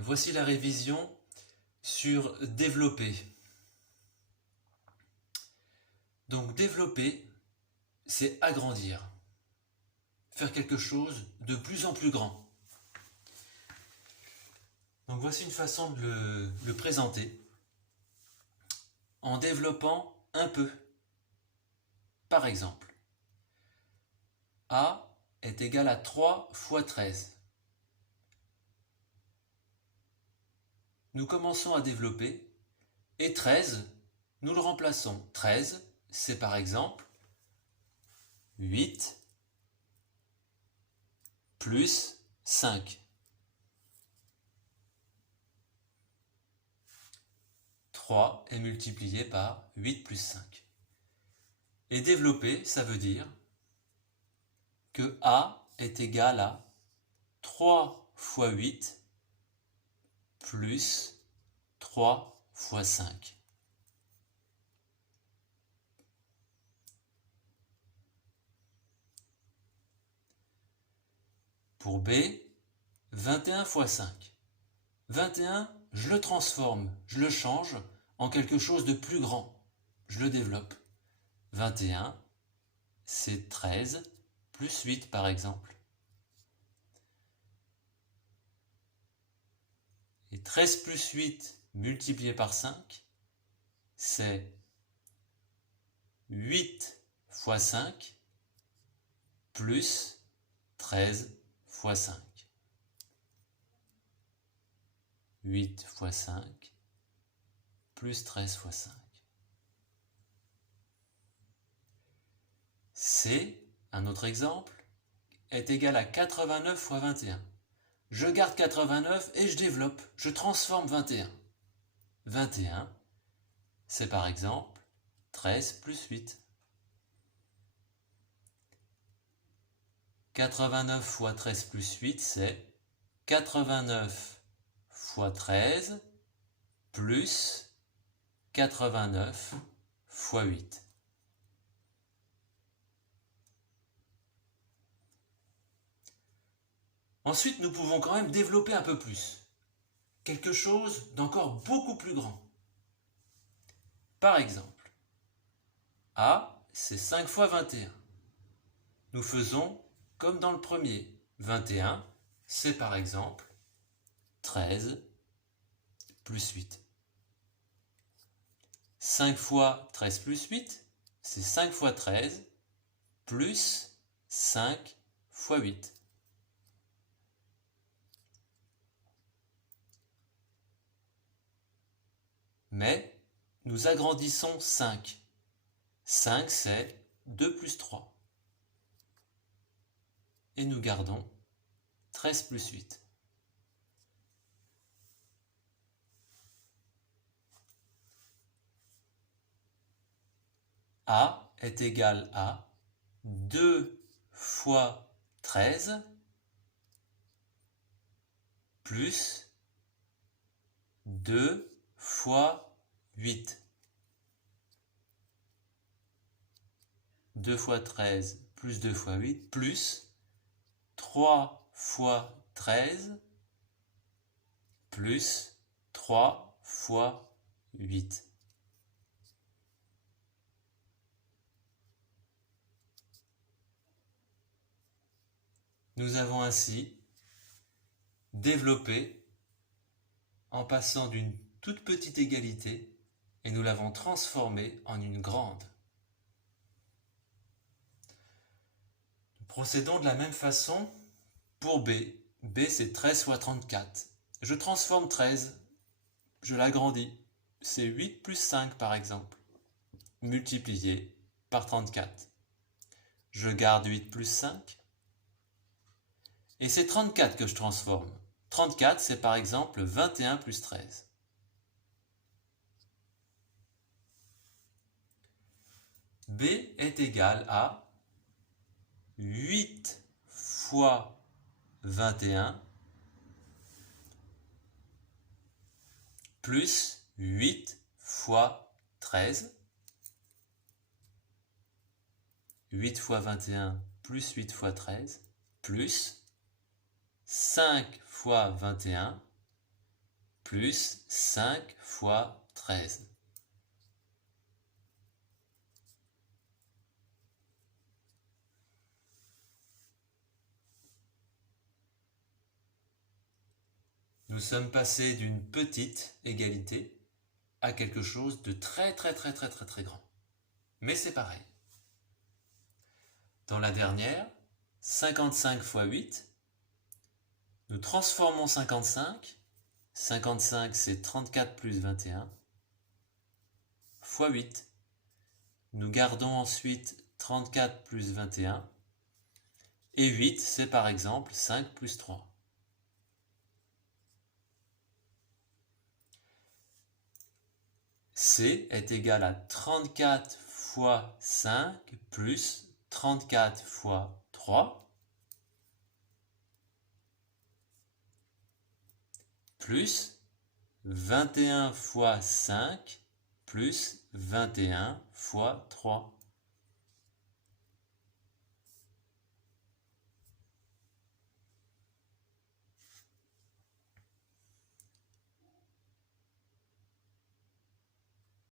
Voici la révision sur développer. Donc développer, c'est agrandir, faire quelque chose de plus en plus grand. Donc voici une façon de le présenter en développant un peu. Par exemple, A est égal à 3 fois 13. Nous commençons à développer et 13, nous le remplaçons. 13, c'est par exemple 8 plus 5. 3 est multiplié par 8 plus 5. Et développer, ça veut dire que A est égal à 3 fois 8 plus 3 fois 5. Pour B, 21 fois 5. 21, je le transforme, je le change en quelque chose de plus grand. Je le développe. 21, c'est 13 plus 8 par exemple. Et 13 plus 8 multiplié par 5, c'est 8 fois 5 plus 13 fois 5. 8 fois 5 plus 13 fois 5. C, un autre exemple, est égal à 89 fois 21. Je garde 89 et je développe, je transforme 21. 21, c'est par exemple 13 plus 8. 89 fois 13 plus 8, c'est 89 fois 13 plus 89 fois 8. Ensuite, nous pouvons quand même développer un peu plus. Quelque chose d'encore beaucoup plus grand. Par exemple, A, c'est 5 fois 21. Nous faisons comme dans le premier. 21, c'est par exemple 13 plus 8. 5 fois 13 plus 8, c'est 5 fois 13 plus 5 fois 8. Mais nous agrandissons 5. 5, c'est 2 plus 3. Et nous gardons 13 plus 8. A est égal à 2 fois 13 plus 2 fois 8. 2 fois 13 plus 2 fois 8 plus 3 fois 13 plus 3 fois 8. Nous avons ainsi développé en passant d'une toute petite égalité et nous l'avons transformée en une grande. Nous procédons de la même façon pour B. B, c'est 13 fois 34. Je transforme 13, je l'agrandis. C'est 8 plus 5 par exemple, multiplié par 34. Je garde 8 plus 5. Et c'est 34 que je transforme. 34, c'est par exemple 21 plus 13. B est égal à 8 fois 21 plus 8 fois 13. 8 fois 21 plus 8 fois 13 plus 5 fois 21 plus 5 fois 13. Nous sommes passés d'une petite égalité à quelque chose de très grand. Mais c'est pareil. Dans la dernière, 55 fois 8, nous transformons 55. 55 c'est 34 plus 21 fois 8. Nous gardons ensuite 34 plus 21. Et 8 c'est par exemple 5 plus 3. C est égal à 34 fois 5 plus 34 fois 3 plus 21 fois 5 plus 21 fois 3.